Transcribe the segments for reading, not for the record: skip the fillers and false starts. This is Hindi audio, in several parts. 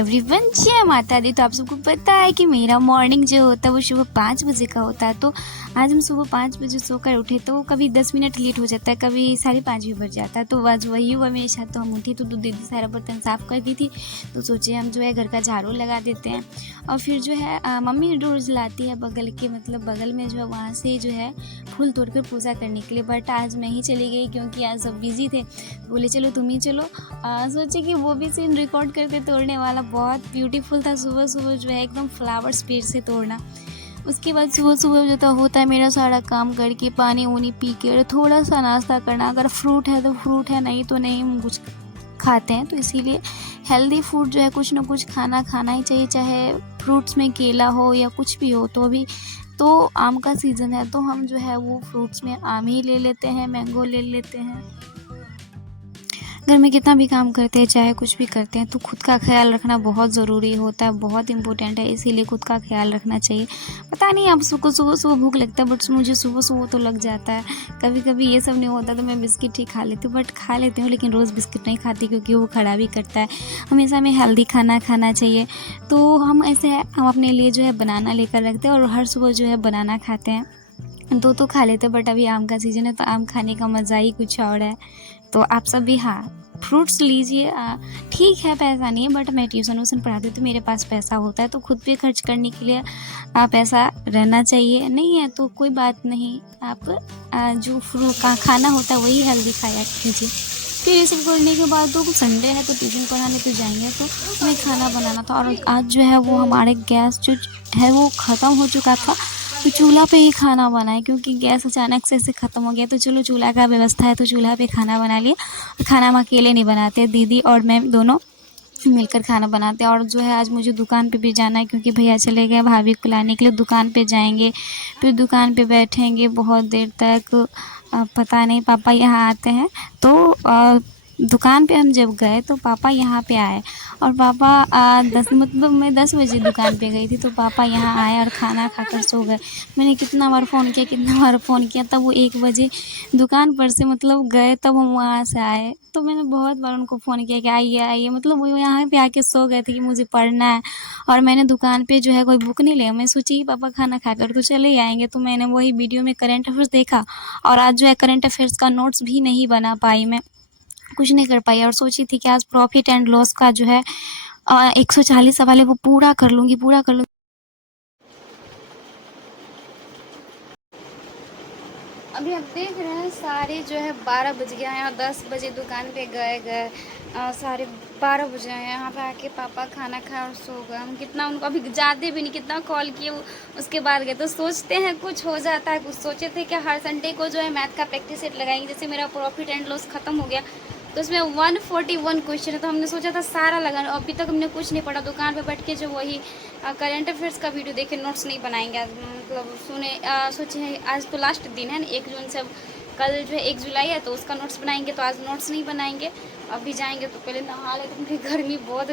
एवरीवन, जय माता दी। तो आप सबको पता है कि मेरा मॉर्निंग जो होता है वो सुबह 5 बजे का होता है। तो आज हम सुबह 5 बजे सोकर उठे तो कभी 10 मिनट लेट हो जाता है, कभी 5:30 भी बज जाता है। तो आज वही हुआ मेरे साथ। तो हम उठे तो दीदी सारा बर्तन साफ़ कर दी थी, तो सोचे हम जो है घर का झाड़ू लगा देते हैं। और फिर जो है मम्मी रोज़ लाती है बगल में जो है वहाँ से जो है फूल तोड़ कर पूजा करने के लिए। बट आज मैं ही चली गई क्योंकि आज सब बिज़ी थे। बोले चलो तुम ही चलो। सोचे कि वो भी सीन रिकॉर्ड करके तोड़ने वाला बहुत ब्यूटीफुल था। सुबह सुबह जो है एकदम फ्लावर स्पीड से तोड़ना। उसके बाद सुबह सुबह जो होता है मेरा सारा काम करके पानी वानी पी के थोड़ा सा नाश्ता करना। अगर फ्रूट है तो फ्रूट है, नहीं तो नहीं हम कुछ खाते हैं। तो इसीलिए हेल्दी फूड जो है कुछ ना कुछ खाना ही चाहिए, चाहे फ्रूट्स में केला हो या कुछ भी हो। तो अभी तो आम का सीज़न है तो हम जो है वो फ्रूट्स में आम ही ले लेते हैं, मैंगो ले लेते हैं। घर में कितना भी काम करते हैं, चाहे कुछ भी करते हैं, तो खुद का ख्याल रखना बहुत ज़रूरी होता है, बहुत इम्पोर्टेंट है। इसीलिए खुद का ख्याल रखना चाहिए। पता नहीं आप सबको सुबह सुबह भूख लगता है, बट मुझे सुबह सुबह तो लग जाता है। कभी कभी ये सब नहीं होता तो मैं बिस्किट ही खा लेती हूँ, बट खा लेती हूँ, लेकिन रोज़ बिस्किट नहीं खाती क्योंकि वो खराबी करता है। हमेशा हमें हेल्दी खाना खाना चाहिए। तो हम अपने लिए जो है बनाना लेकर रखते हैं और हर सुबह जो है बनाना खाते हैं। दो तो खा लेते हैं, बट अभी आम का सीज़न है तो आम खाने का मज़ा ही कुछ और है। तो आप सब भी फ्रूट्स लीजिए। ठीक है पैसा नहीं है, बट मैं ट्यूशन व्यूशन पढ़ाती हूँ तो मेरे पास पैसा होता है, तो खुद पे खर्च करने के लिए पैसा रहना चाहिए। नहीं है तो कोई बात नहीं, आप जो फ्रूट का खाना होता है वही हेल्दी खाया कीजिए। फिर ये सब करने के बाद तो संडे है तो ट्यूशन पढ़ाने तो जाएंगे, तो हमें खाना बनाना था। और आज जो है वो हमारे गैस जो है वो ख़त्म हो चुका था, तो चूल्हा पे ही खाना बनाए क्योंकि गैस अचानक से ख़त्म हो गया। तो चलो चूल्हा का व्यवस्था है तो चूल्हा पे खाना बना लिए। खाना हम अकेले नहीं बनाते, दीदी और मैं दोनों मिलकर खाना बनाते हैं। और जो है आज मुझे दुकान पे भी जाना है क्योंकि भैया चले गए भाभी को लाने के लिए। दुकान पे जाएंगे, फिर दुकान पे बैठेंगे बहुत देर तक। पता नहीं पापा यहाँ आते हैं तो दुकान पे हम जब गए तो पापा यहाँ पे आए। और पापा 10 मतलब मैं 10 बजे दुकान पे गई थी तो पापा यहाँ आए और खाना खाकर सो गए। मैंने कितना बार फ़ोन किया तब वो 1 बजे दुकान पर से गए, तब हम वहाँ से आए। तो मैंने बहुत बार उनको फ़ोन किया कि आइए वो यहाँ पे आके सो गए थे कि मुझे पढ़ना है। और मैंने दुकान पे जो है कोई बुक नहीं लिया, मैं सोची कि पापा खाना खाकर तो चले ही आएंगे। तो मैंने वही वीडियो में करंट अफेयर्स देखा और आज जो है करंट अफेयर्स का नोट्स भी नहीं बना पाई, मैं कुछ नहीं कर पाई। और सोची थी कि आज प्रॉफिट एंड लॉस का जो है 140 सवाल है वो पूरा कर लूँगी। अभी आप देख रहे हैं सारे जो है 12 बज गया है और 10 बजे दुकान पे गए साढ़े 12 बजे हैं। यहाँ पे आके पापा खाना खाए और सो गए। हम कितना उनको अभी जाते भी नहीं, कितना कॉल किए उसके बाद गए। तो सोचते हैं कुछ हो जाता है। कुछ सोचे थे कि हर संडे को जो है मैथ का प्रैक्टिस सेट लगाएंगे। जैसे मेरा प्रॉफिट एंड लॉस ख़त्म हो गया तो उसमें 141 क्वेश्चन है, तो हमने सोचा था सारा लगाना। अभी तक हमने कुछ नहीं पढ़ा, दुकान पे बैठ के जो वही करंट अफेयर्स का वीडियो देखे, नोट्स नहीं बनाएंगे आज। सोचे आज तो लास्ट दिन है ना, 1 जून से कल जो है 1 जुलाई है तो उसका नोट्स बनाएंगे। तो आज नोट्स नहीं बनाएंगे, अभी जाएंगे तो पहले नहा लेते क्योंकि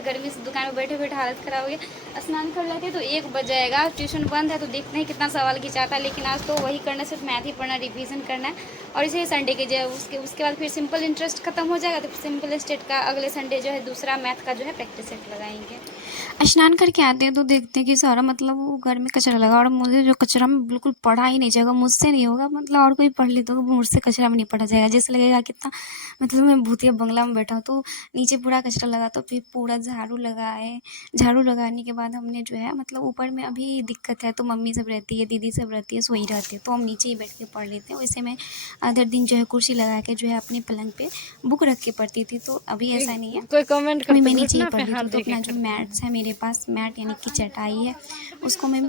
गर्मी से दुकान में बैठे बैठे हालत ख़राब हो गई। स्नान कर लेते तो 1 बज जाएगा। ट्यूशन बंद है तो देखते हैं कितना सवाल खिंचाता है, लेकिन आज तो वही करना, सिर्फ मैथ ही पढ़ना, रिवीजन करना है। और इसे संडे के जो उसके बाद फिर सिंपल इंटरेस्ट खत्म हो जाएगा तो सिंपल स्टेट का अगले संडे जो है दूसरा मैथ का जो है प्रैक्टिस सेट लगाएंगे। स्नान करके आते हैं तो देखते हैं कि सारा वो घर में कचरा लगा। और मुझे जो कचरा में बिल्कुल पढ़ा ही नहीं जाएगा, मुझसे नहीं होगा। और कोई पढ़ ले तो मुझसे कचरा में नहीं पढ़ा जाएगा, जैसे लगेगा कितना मैं भूतिया बंगला में बैठा हूँ। तो नीचे पूरा कचरा लगा तो फिर पूरा झाड़ू लगाए। झाड़ू लगाने के बाद हमने जो है ऊपर में अभी दिक्कत है तो मम्मी सब रहती है, दीदी सब रहती है, सोई रहती है, तो हम नीचे ही बैठ के पढ़ लेते हैं। वैसे मैं अदर दिन जो है कुर्सी लगा के जो है अपने पलंग पे बुक रख के पढ़ती थी, तो अभी ऐसा नहीं है। कोई कमेंट अभी करते मैं नीचे ही पढ़ लेती हूँ। तो देखा अपना जो मैट्स है मेरे पास, मैट यानी कि चटाई है, उसको मैं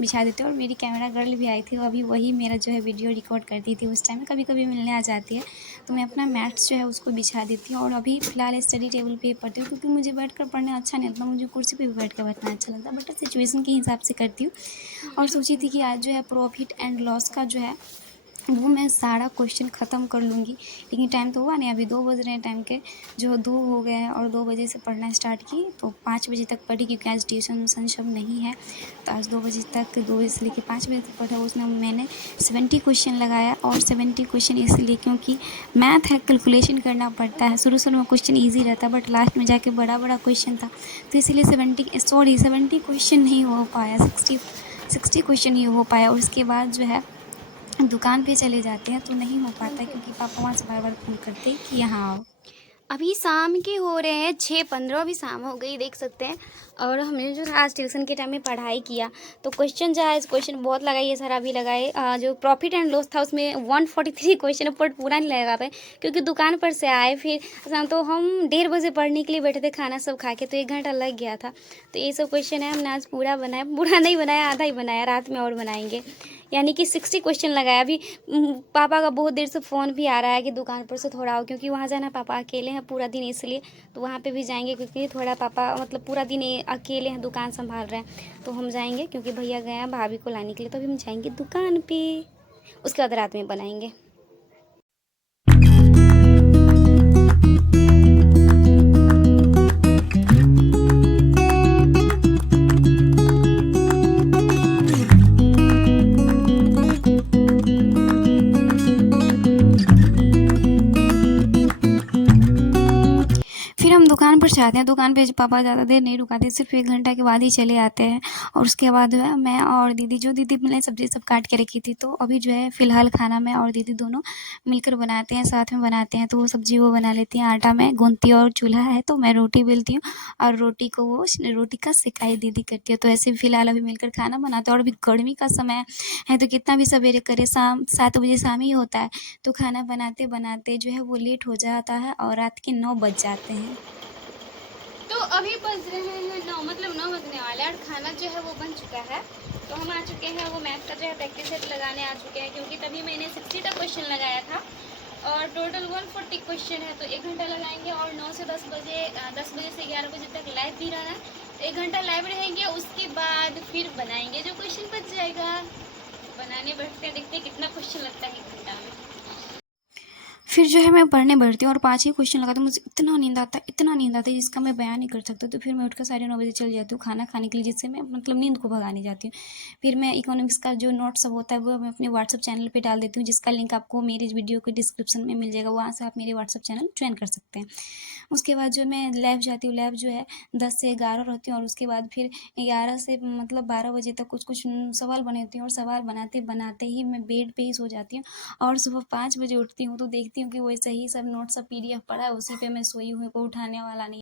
बिछा देती हूँ। और मेरी कैमरा गर्ल भी आई थी, अभी वही मेरा जो है वीडियो रिकॉर्ड करती थी उस टाइम। कभी कभी मिलने आ जाती है तो मैं अपना मैट्स जो है उसको बिछा देती हूँ। और अभी फ़िलहाल स्टडी टेबल पे पढ़ती हूँ क्योंकि मुझे बैठ कर पढ़ना अच्छा नहीं लगता, मुझे कुर्सी पे भी बैठ कर बैठना अच्छा लगता है, बट सिचुएशन के हिसाब से करती हूँ। और सोची थी कि आज जो है प्रॉफिट एंड लॉस का जो है वो मैं सारा क्वेश्चन ख़त्म कर लूँगी। लेकिन टाइम तो हुआ नहीं, अभी 2 बज रहे हैं, टाइम के जो 2 हो गए हैं और 2 बजे से पढ़ना स्टार्ट की तो 5 बजे तक पढ़ी, क्योंकि आज ट्यूशन व्यूशन सब नहीं है। तो आज 2 बजे तक, 2 बजे से लेके 5 बजे तक पढ़ा। उसमें मैंने 70 क्वेश्चन लगाया, और 70 क्वेश्चन इसलिए क्योंकि मैथ है, कैलकुलेशन करना पड़ता है। शुरू में क्वेश्चन ईज़ी रहता है, बट लास्ट में जाके बड़ा क्वेश्चन था, तो इसीलिए 70 क्वेश्चन नहीं हो पाया, 60 क्वेश्चन ही हो पाया। और उसके बाद जो है दुकान पे चले जाते हैं तो नहीं हो पाता है, क्योंकि पापा वहाँ से बार-बार फ़ोन करते हैं कि यहाँ आओ। अभी शाम के हो रहे हैं 6:15, अभी शाम हो गई, देख सकते हैं। और हमने जो आज ट्यूशन के टाइम में पढ़ाई किया, तो क्वेश्चन जो है, क्वेश्चन बहुत लगाए, ये सारा भी लगाए। जो प्रॉफिट एंड लॉस था उसमें 143 क्वेश्चन, बट पूरा नहीं लगा पाए, क्योंकि दुकान पर से आए, फिर तो हम 1:30 बजे पढ़ने के लिए बैठे थे, खाना सब खा के, तो 1 घंटा लग गया था। तो ये सब क्वेश्चन है, हमने आज पूरा बनाया, पूरा नहीं बनाया, आधा ही बनाया, रात में और बनाएंगे। यानी कि 60 क्वेश्चन लगाया। अभी पापा का बहुत देर से फ़ोन भी आ रहा है कि दुकान पर से थोड़ा आओ, क्योंकि वहाँ जाना, पापा अकेले हैं पूरा दिन, इसलिए तो वहाँ पे भी जाएंगे, क्योंकि थोड़ा पापा मतलब पूरा दिन अकेले हैं, दुकान संभाल रहे हैं, तो हम जाएंगे, क्योंकि भैया गए हैं भाभी को लाने के लिए, तो अभी हम जाएंगे दुकान पे, उसके बाद रात में बनाएंगे। फिर हम दुकान पर जाते हैं, दुकान पे पापा ज़्यादा देर नहीं रुकाते, सिर्फ 1 घंटा के बाद ही चले आते हैं। और उसके बाद जो है मैं और दीदी, जो दीदी मैंने सब्ज़ी सब काट के रखी थी, तो अभी जो है फ़िलहाल खाना मैं और दीदी दोनों मिलकर बनाते हैं, साथ में बनाते हैं। तो वो सब्ज़ी वो बना लेती हैं, आटा मैं गूँथती हूँ, और चूल्हा है तो मैं रोटी बेलती हूँ, और रोटी का सेकाई दीदी करती है। तो ऐसे फ़िलहाल अभी मिलकर खाना बनाते हैं। और अभी गर्मी का समय है, तो कितना भी सवेरे करें, शाम 7 बजे शाम ही होता है, तो खाना बनाते जो है वो लेट हो जाता है, और रात के 9 बज जाते हैं। तो अभी बज रहे हैं 9, मतलब 9 बजने वाले हैं, और खाना जो है वो बन चुका है। तो हम आ चुके हैं, वो मैथ का जो है प्रैक्टिस सेट लगाने आ चुके हैं, क्योंकि तभी मैंने 60 का क्वेश्चन लगाया था, और टोटल 140 क्वेश्चन है, तो 1 घंटा लगाएंगे। और 9 से 10 बजे, 10 बजे से 11 बजे तक लाइव भी रहना है, तो 1 घंटा लाइव रहेंगे। उसके बाद फिर बनाएंगे, जो क्वेश्चन बच जाएगा बनाने बैठते हैं, देखते हैं कितना क्वेश्चन लगता है 1 घंटा में। फिर जो है मैं पढ़ने बैठती हूँ, और 5 ही क्वेश्चन लगाती हूँ। मुझे इतना नींद आता है, जिसका मैं बयान नहीं कर सकता। तो फिर मैं उठकर 9:30 बजे चली जाती हूँ खाना खाने के लिए, जिससे मैं मतलब नींद को भगाने जाती हूँ। फिर मैं इकोनॉमिक्स का जो नोट्स सब होता है, वो मैं अपने व्हाट्सअप चैनल पे डाल देती हूँ, जिसका लिंक आपको मेरे इस वीडियो के डिस्क्रिप्शन में मिल जाएगा, वहाँ से आप मेरे व्हाट्सअप चैनल ज्वाइन कर सकते हैं। उसके बाद जो मैं लैब जाती हूँ, लैब जो है 10 से 11 रहती हूँ, और उसके बाद फिर 11 से मतलब 12 बजे तक कुछ सवाल बनाती हूँ, और सवाल बनाते बनाते ही मैं बेड पे ही सो जाती हूँ। और सुबह 5 बजे उठती हूँ, तो देखती हूँ कि वो सही सब नोट्स सब PDF पड़ा है, उसी पे मैं सोई हुई, कोई उठाने वाला नहीं।